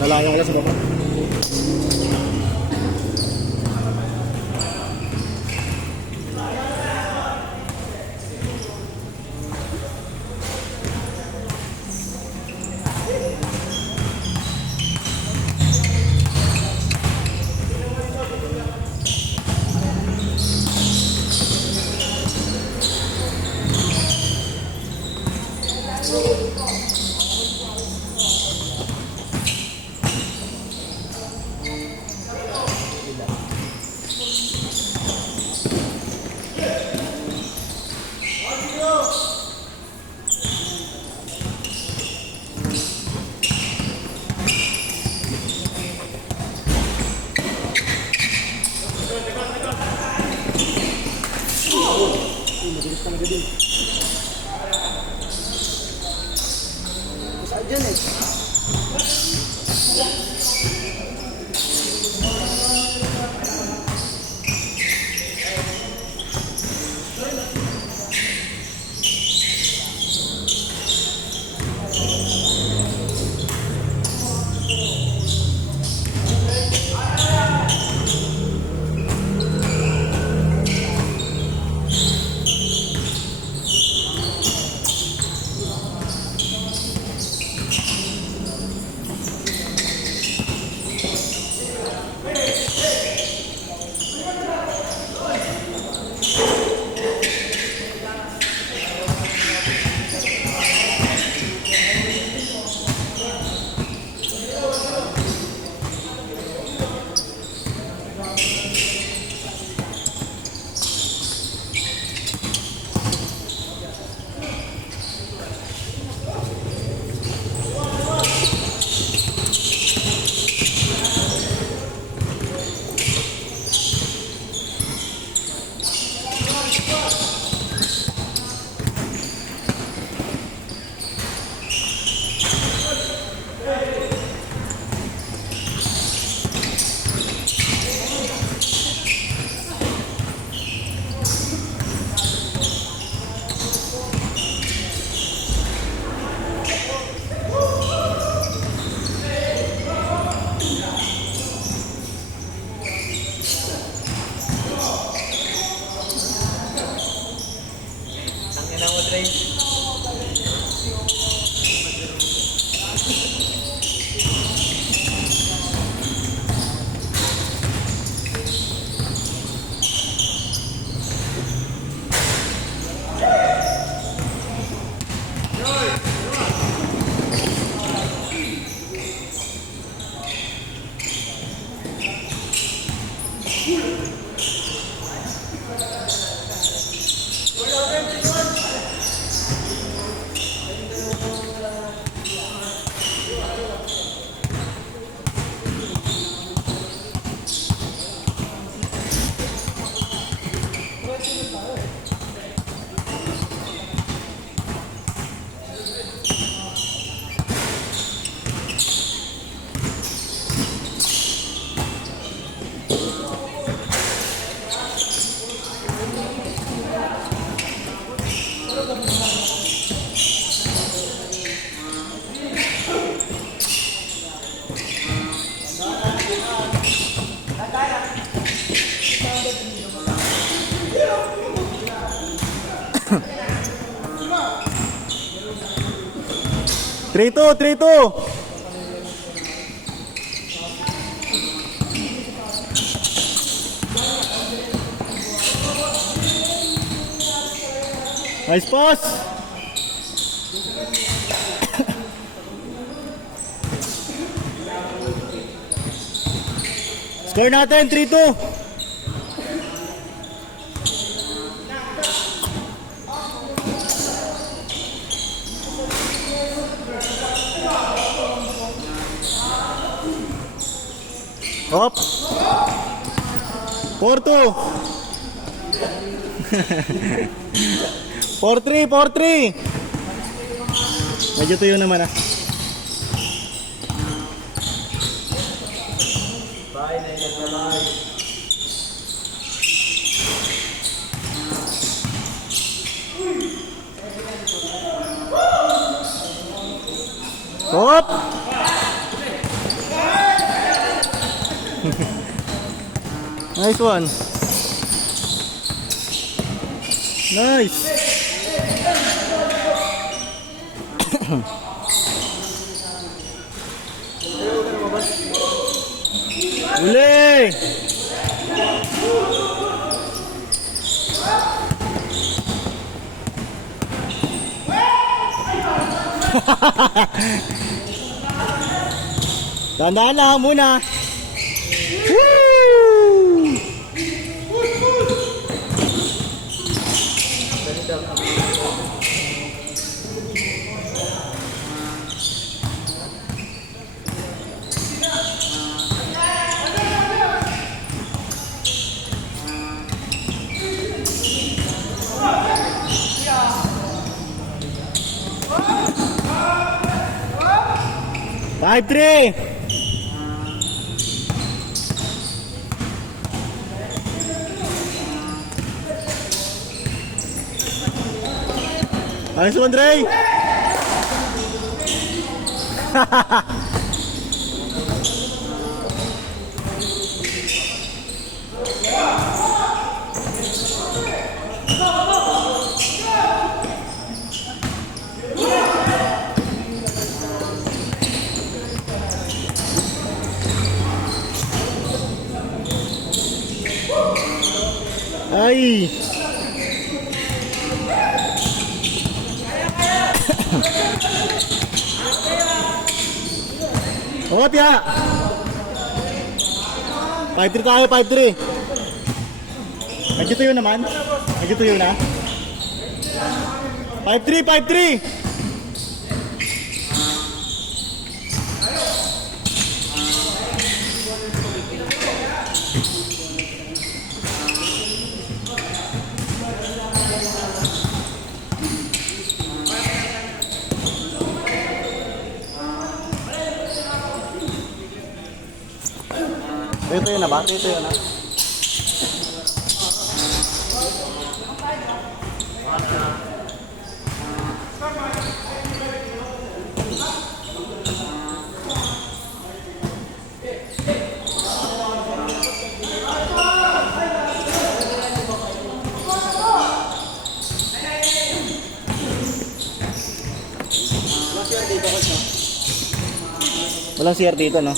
Lalayang wala sa baba. Mabilis talaga din. Saan dyan eh? Three two. Nice pass. Score natin 3-2. Hop. 4-2. 4-3. Medyo tuyo naman ah. Hop. Nice one. Nice. Uli. Tandaan lang muna. Woo! 5-3. Nice one, Dre. Ay. Hop ya. 5-3 tayo, 5-3. Medyo tuyo naman. Medyo tuyo na. 5-3, 5-3. Ito yun na ba? Ito yun na. Walang CR dito, no?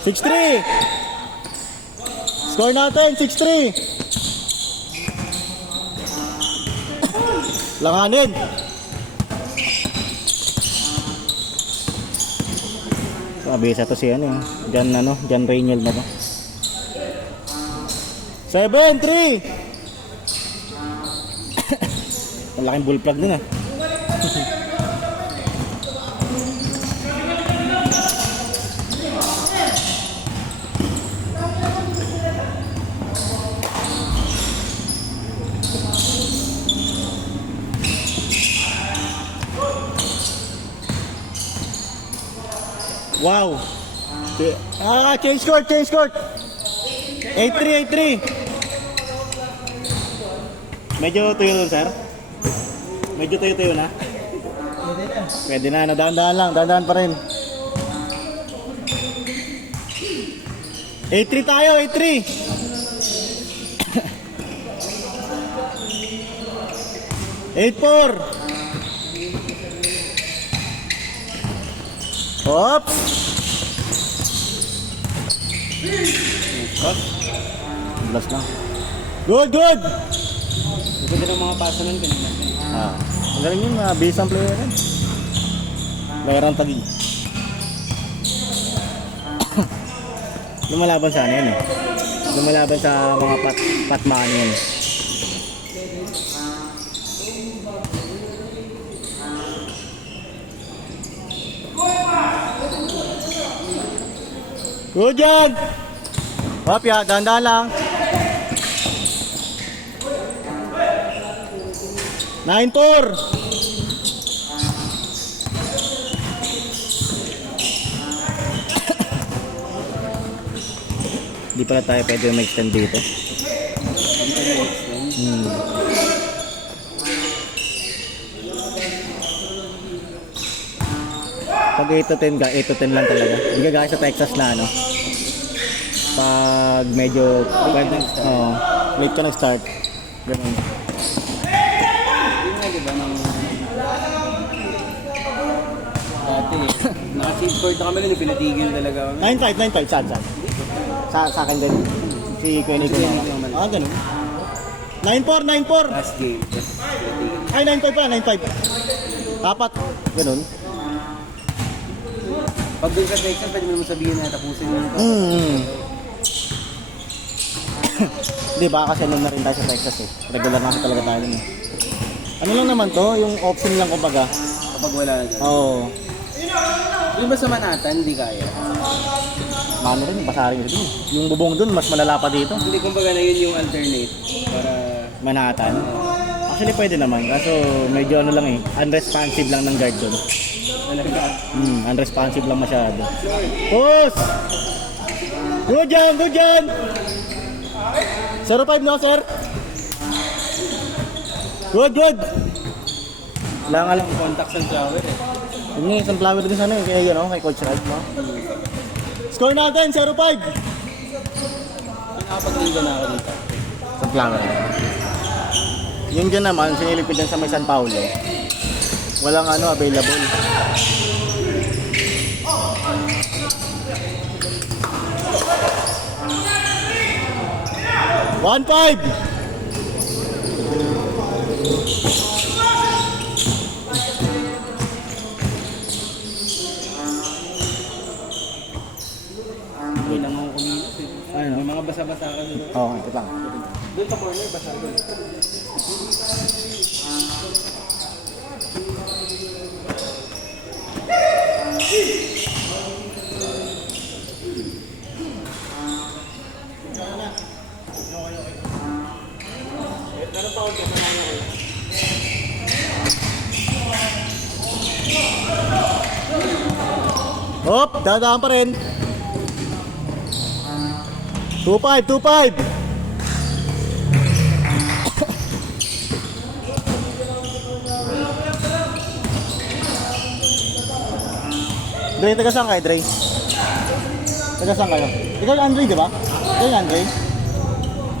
6-3. Score natin, 6-3. Langanin. Mabisa to si ano, Jan Reynel na to. 7-3. Malaking bullplug din ah. Wow. Change court. 8-3. Medyo tuyo doon, sir. Medyo tuyo na. Pwede na, dahan-dahan lang, dahan-dahan pa rin. 8-3 tayo, 8-3. Eight-4. Oops. Blast lang. Good. Ito din ang mga pasa nun kanina. Ang galing yun, base ang player yan. Mayroon tagi. Lumalaban sa ano yan eh. Lumalaban sa mga patmaan yan. Good job! Hop ya, dahan-dahan lang. 9-4. Hindi pala tayo pwede mag-extend dito. Pag 8-10 lang talaga. Hindi ka gaya sa Texas na ano. Pag medyo late ka nag-start. Ganun. Yun nga, diba, nung dati, naka-seat court na kami nun, yung pinatigil talaga kami. 9-5, saan? Sa akin din. Si Kuya Nico Si Kuya na. Nico naman. Ganun. 9-4. Last game, just pinatigil. Ay, 9-5 pala, 9-5. Apat. Ganun. Pag doon sa Texas, pwede mo naman sabihin na tapusin mo ito. Di ba kasi ano na rin tayo sa Texas eh. Regular na kasi talaga tayo nun eh. Ano lang naman to, yung option lang kumbaga. Kapag wala na dyan. Oo. Yung ba sa Manhattan, hindi kaya? Mano rin, basarin rin. Yung bubong dun, mas malala pa dito. Hindi, kumbaga na yun yung alternate. Para... Manhattan. Actually pwede naman, kaso medyo ano lang eh, unresponsive lang ng guard dun. Talaga. Unresponsive lang masyado. Push! Good dyan! 0-5 no, sir? Good! Lang alam. Contact sa flower eh. Yun nga, isang flower din sana kay Coach Ralph, no? Score natin, 0-5! Nakapag-liga na ako dito. Isang flower. Yung dyan naman, sinilipid din sa may San Paulo. Walang available. One five. Hindi lang ako kumilos eh. May mga basa-basa ka doon. Ito lang. Doon sa corner, basa doon. Hop, dadaan pa rin. 2-5. Dre, taga saan kayo, Dre? Taga saan kayo? Ikaw yung Andre, di ba? Ikaw yung Andre?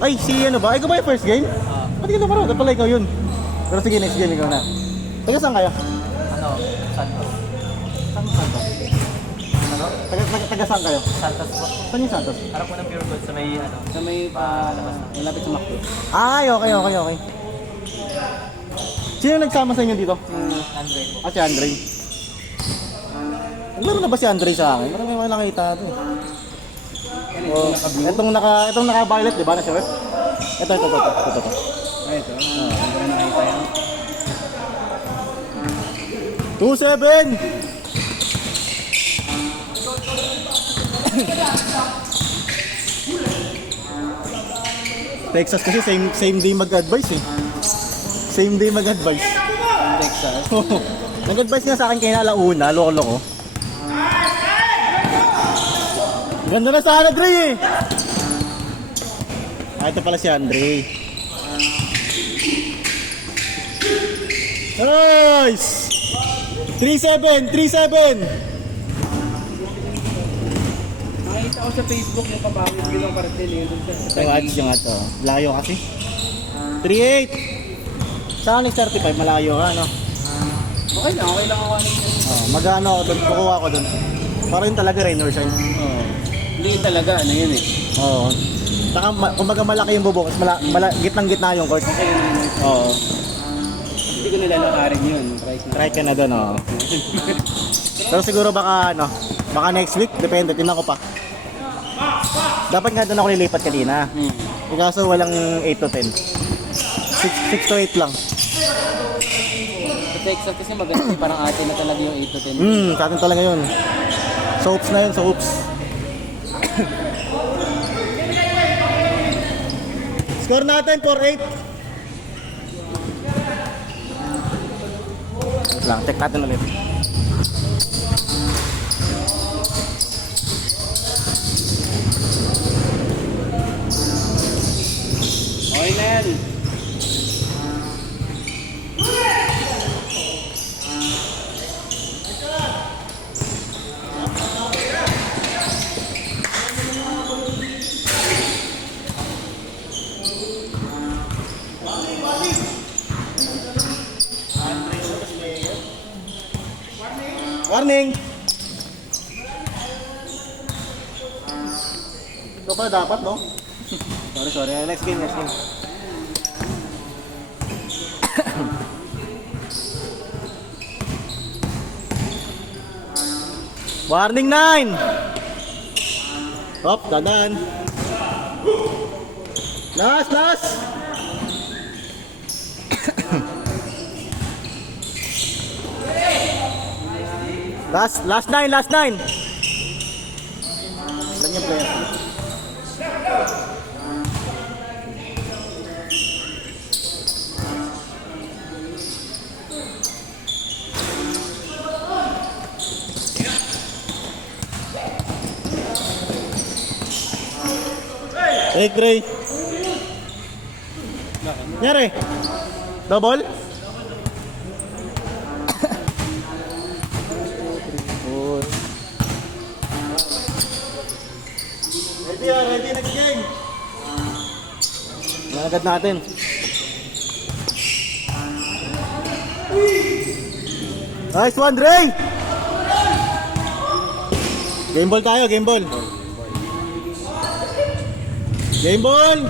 Ay, si ano ba? Ikaw ba yung first game? Ba't ka naman? Dapat pala ikaw yun. Pero sige, next game ikaw na. Taga saan kayo? Santos. Santos? Ano? Taga saan kayo? Santos po. Saan yung Santos? Harap ko ng pure gold sa may Sa may malapit sa Macdo. Ay, okay. Sino nagsama sa inyo dito? Andre po. Si Andre. Meron na ba si Andre sa akin? Marami mga nakita ito. Itong naka-violet, di ba, na shirt? Ito. Ay, ito. Ano na nakita yan? 2-7! Texas kasi same day mag-advise eh. Same day mag-advise. Texas. Nag-advise nga sa akin kaya alauna, loko-loko. Ganda na sana, Dre eh. Ito pala si Andre. Nice! 3-7! Nakita ko sa Facebook yung papawid bilang kartel yun. Yung ads. Layo kasi. 3-8! Saan nag-35? Malayo ka, no? Okay lang ako. Mag-ano ako doon, kukuha ako doon. Parang talaga rain or shine. Hindi talaga, ano yun eh. Oo. Saka, kumbaga malaki yung bubong, gitnang-gitna yung court. Oo. Hindi ko nilalakarin yun. Try ka na doon, oo. Pero siguro baka next week, depende, tinan ko pa. Dapat nga doon ako lilipat kanina. Kaso walang 8 to 10. 6 to 8 lang. Sa Texas kasi maganda eh, parang atin na talaga yung 8 to 10. Sa atin talaga yun. Soaps na yun, soaps. Score natin, 4-8. Wait lang, check natin ulit. Okay na yan. Warning! Ito pala dapat, no? Sorry. Next game. Warning 9! Hop, dadan. Last! Last 9! Ilan yung player? Ray. Nyari. Double? Ready, next game. Agad natin. Nice one, Ray! Game ball tayo, game ball. Game ball!